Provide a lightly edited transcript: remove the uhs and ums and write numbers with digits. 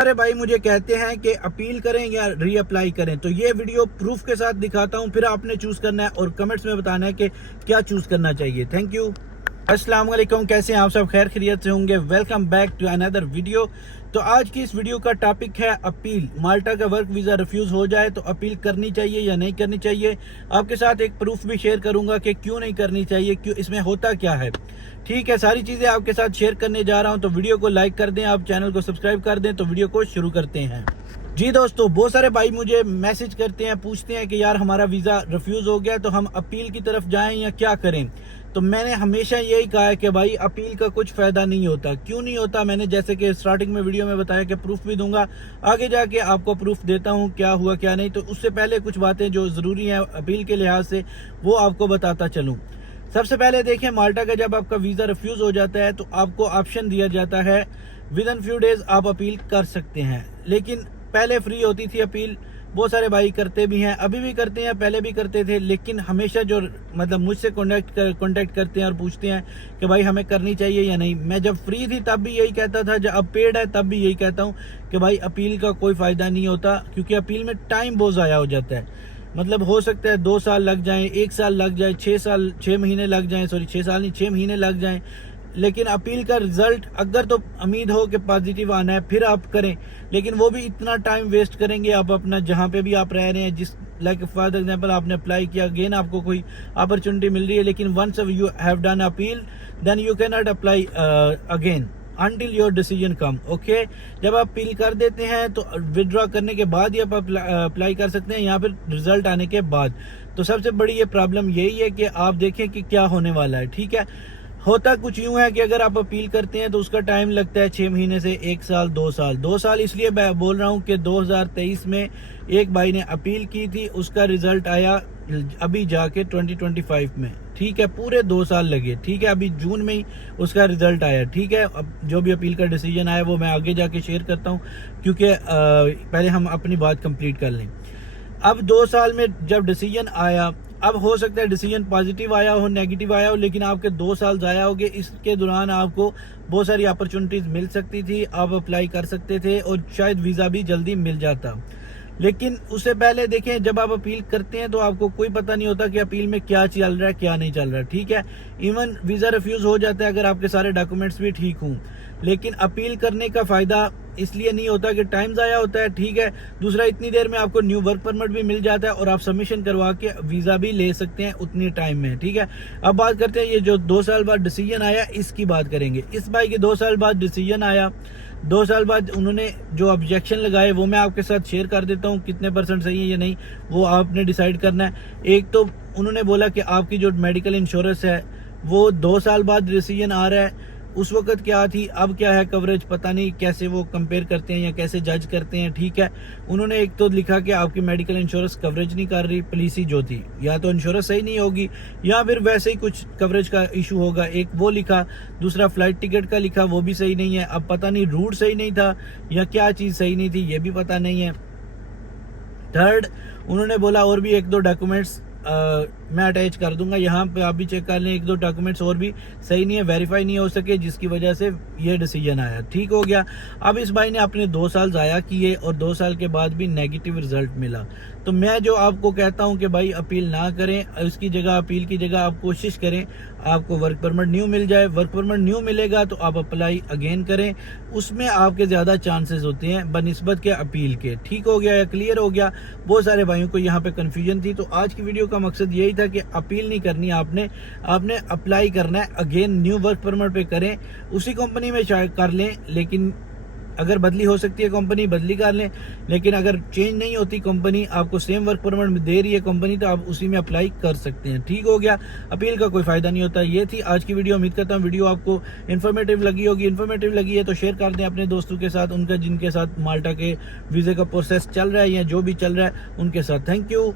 अरे भाई मुझे कहते हैं कि अपील करें या रीअप्लाई करें, तो ये वीडियो प्रूफ के साथ दिखाता हूं, फिर आपने चूज करना है और कमेंट्स में बताना है कि क्या चूज करना चाहिए। Thank you. अस्सलाम वालेकुम, कैसे हैं आप सब? खैर खैरियत से होंगे। Welcome back to another video. तो आज की इस वीडियो का टॉपिक है अपील। माल्टा का वर्क वीज़ा रिफ्यूज़ हो जाए तो अपील करनी चाहिए या नहीं करनी चाहिए। आपके साथ एक प्रूफ भी शेयर करूंगा कि क्यों नहीं करनी चाहिए, क्यों, इसमें होता क्या है। ठीक है, सारी चीज़ें आपके साथ शेयर करने जा रहा हूं, तो वीडियो को लाइक कर दें, आप चैनल को सब्सक्राइब कर दें। तो वीडियो को शुरू करते हैं। जी दोस्तों, बहुत सारे भाई मुझे मैसेज करते हैं, पूछते हैं कि यार हमारा वीज़ा रिफ्यूज़ हो गया तो हम अपील की तरफ जाएं या क्या करें। तो मैंने हमेशा यही कहा है कि भाई अपील का कुछ फ़ायदा नहीं होता। क्यों नहीं होता, मैंने जैसे कि स्टार्टिंग में वीडियो में बताया कि प्रूफ भी दूंगा, आगे जाके आपको प्रूफ देता हूं क्या हुआ क्या नहीं। तो उससे पहले कुछ बातें जो ज़रूरी हैं अपील के लिहाज से, वो आपको बताता चलूँ। सबसे पहले देखें, माल्टा का जब आपका वीज़ा रिफ्यूज़ हो जाता है तो आपको ऑप्शन दिया जाता है विद इन फ्यू डेज़ आप अपील कर सकते हैं। लेकिन पहले फ्री होती थी अपील, बहुत सारे भाई करते भी हैं, अभी भी करते हैं, पहले भी करते थे। लेकिन हमेशा जो मतलब मुझसे कॉन्टेक्ट करते हैं और पूछते हैं कि भाई हमें करनी चाहिए या नहीं। मैं जब फ्री थी तब भी यही कहता था, जब अब पेड है तब भी यही कहता हूँ कि भाई अपील का कोई फ़ायदा नहीं होता, क्योंकि अपील में टाइम बहुत ज़ाया हो जाता है। मतलब हो सकता है 2 साल लग जाएं, 1 साल लग जाए, 6 महीने लग जाएं, सॉरी 6 साल नहीं, 6 महीने लग जाएं। लेकिन अपील का रिजल्ट अगर तो उम्मीद हो कि पॉजिटिव आना है फिर आप करें, लेकिन वो भी इतना टाइम वेस्ट करेंगे आप अपना, जहाँ पे भी आप रह रहे हैं, जिस लाइक फॉर एग्जांपल आपने अप्लाई किया, अगेन आपको कोई अपॉर्चुनिटी मिल रही है, लेकिन once you have done appeal then you can not apply again until your decision come। ओके, जब आप अपील कर देते हैं तो विड्रॉ करने के बाद ही आप अप्लाई कर सकते हैं, यहाँ पर रिजल्ट आने के बाद। तो सबसे बड़ी ये प्रॉब्लम यही है कि आप देखें कि क्या होने वाला है। ठीक है, होता कुछ यूं है कि अगर आप अपील करते हैं तो उसका टाइम लगता है 6 महीने से 1 साल 2 साल। 2 साल इसलिए मैं बोल रहा हूं कि 2023 में एक भाई ने अपील की थी, उसका रिजल्ट आया अभी जाके 2025 में। ठीक है, पूरे 2 साल लगे। ठीक है, अभी जून में ही उसका रिजल्ट आया। ठीक है, अब जो भी अपील का डिसीजन आया वो मैं आगे जाके शेयर करता हूँ, क्योंकि पहले हम अपनी बात कंप्लीट कर लें। अब 2 साल में जब डिसीजन आया, अब हो सकता है डिसीजन पॉजिटिव आया हो, नेगेटिव आया हो, लेकिन आपके 2 साल ज़ाया हो गए। इसके दौरान आपको बहुत सारी अपॉर्चुनिटीज़ मिल सकती थी, आप अप्लाई कर सकते थे और शायद वीज़ा भी जल्दी मिल जाता। लेकिन उससे पहले देखें, जब आप अपील करते हैं तो आपको कोई पता नहीं होता कि अपील में क्या चल रहा है क्या नहीं चल रहा। ठीक है, इवन वीज़ा रिफ्यूज़ हो जाता है अगर आपके सारे डॉक्यूमेंट्स भी ठीक हों, लेकिन अपील करने का फ़ायदा इसलिए नहीं होता कि टाइम ज़ाया होता है। ठीक है, दूसरा इतनी देर में आपको न्यू वर्क परमिट भी मिल जाता है और आप सबमिशन करवा के वीज़ा भी ले सकते हैं उतनी टाइम में। ठीक है, अब बात करते हैं ये जो 2 साल बाद डिसीजन आया, इसकी बात करेंगे। इस भाई के 2 साल बाद डिसीजन आया, 2 साल बाद उन्होंने जो ऑब्जेक्शन लगाए वो मैं आपके साथ शेयर कर देता हूँ, कितने % सही है या नहीं वो आपने डिसाइड करना है। एक तो उन्होंने बोला कि आपकी जो मेडिकल इंश्योरेंस है वो 2 साल बाद डिसीजन आ रहा है, उस वक्त क्या थी अब क्या है कवरेज पता नहीं, कैसे वो कंपेयर करते हैं या कैसे जज करते हैं। ठीक है, उन्होंने एक तो लिखा कि आपकी मेडिकल इंश्योरेंस कवरेज नहीं कर रही, पॉलिसी जो थी, या तो इंश्योरेंस सही नहीं होगी या फिर वैसे ही कुछ कवरेज का इशू होगा, एक वो लिखा। दूसरा फ्लाइट टिकट का लिखा, वो भी सही नहीं है। अब पता नहीं रूट सही नहीं था या क्या चीज़ सही नहीं थी, ये भी पता नहीं है। थर्ड, उन्होंने बोला और भी 1-2 डॉक्यूमेंट्स मैं अटैच कर दूंगा, यहाँ पे आप भी चेक कर लें, 1-2 डॉक्यूमेंट्स और भी सही नहीं है, वेरीफाई नहीं हो सके, जिसकी वजह से ये डिसीजन आया। ठीक हो गया। अब इस भाई ने अपने 2 साल ज़ाया किए और 2 साल के बाद भी नेगेटिव रिजल्ट मिला। तो मैं जो आपको कहता हूँ कि भाई अपील ना करें, इसकी जगह अपील की जगह आप कोशिश करें आपको वर्क परमिट न्यू मिल जाए। वर्क परमिट न्यू मिलेगा तो आप अप्लाई अगेन करें, उसमें आपके ज़्यादा चांसेस होते हैं बनिस्बत के अपील के। ठीक हो गया या क्लियर हो गया? बहुत सारे भाइयों को यहाँ पे कन्फ्यूजन थी। तो आज की वीडियो का मकसद यही था कि अपील नहीं करनी, आपने अप्लाई करना है अगेन, न्यू वर्क परमिट पे करें, उसी कंपनी में शायद कर लें, लेकिन अगर बदली हो सकती है कंपनी बदली कर लें। लेकिन अगर चेंज नहीं होती कंपनी, आपको सेम वर्क परमिट दे रही है कंपनी, तो आप उसी में अप्लाई कर सकते हैं। ठीक हो गया, अपील का कोई फायदा नहीं होता। ये थी आज की वीडियो। उम्मीद करता हूँ वीडियो आपको इन्फॉर्मेटिव लगी होगी। इन्फॉर्मेटिव लगी है तो शेयर कर दें अपने दोस्तों के साथ, उनका जिनके साथ माल्टा के वीज़े का प्रोसेस चल रहा है या जो भी चल रहा है उनके साथ। Thank you.